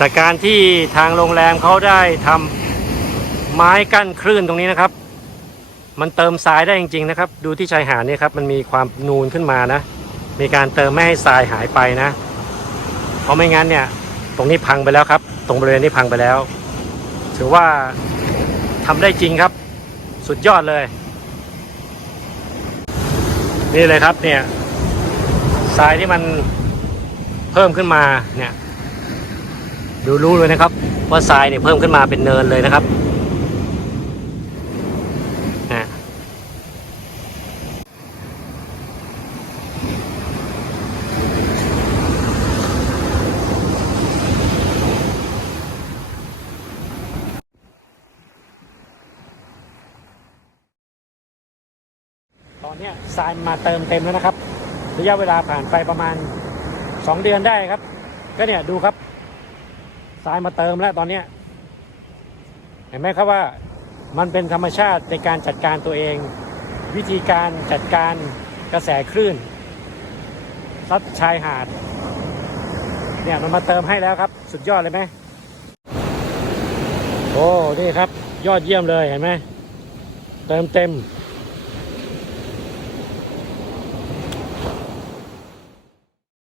จากการที่ทางโรงแรมเขาได้ทำไม้กั้นคลื่นตรงนี้นะครับ มันเติมทรายได้จริง ๆ นะครับ ดูที่ชายหาดนี่ครับมันมีความนูนขึ้นมานะ มีการเติมไม่ให้ทรายหายไปนะ เพราะไม่งั้นเนี่ย ตรงนี้พังไปแล้วครับ ตรงบริเวณนี้พังไปแล้ว ถือว่าทำได้จริงครับ สุดยอดเลย นี่เลยครับเนี่ยทรายที่มันเพิ่มขึ้นมาเนี่ย ดูรู้เลยนะครับ ว่าทรายเนี่ยเพิ่มขึ้นมาเป็นเนินเลยนะครับตอนนี้ทรายมาเติมเต็มแล้วนะครับ ระยะเวลาผ่านไปประมาณ 2 เดือนได้ครับ ก็เนี่ยดูครับ ทรายมาเติมแล้วตอนเนี้ยเห็นไหมครับว่ามันเป็นธรรมชาติในการจัดการตัวเอง วิธีการจัดการกระแสคลื่นซัดชายหาด เนี่ยมันมาเติมให้แล้วครับ สุดยอดเลยไหมโอ้นี่ครับ ยอดเยี่ยมเลยเห็นไหมเติมเต็ม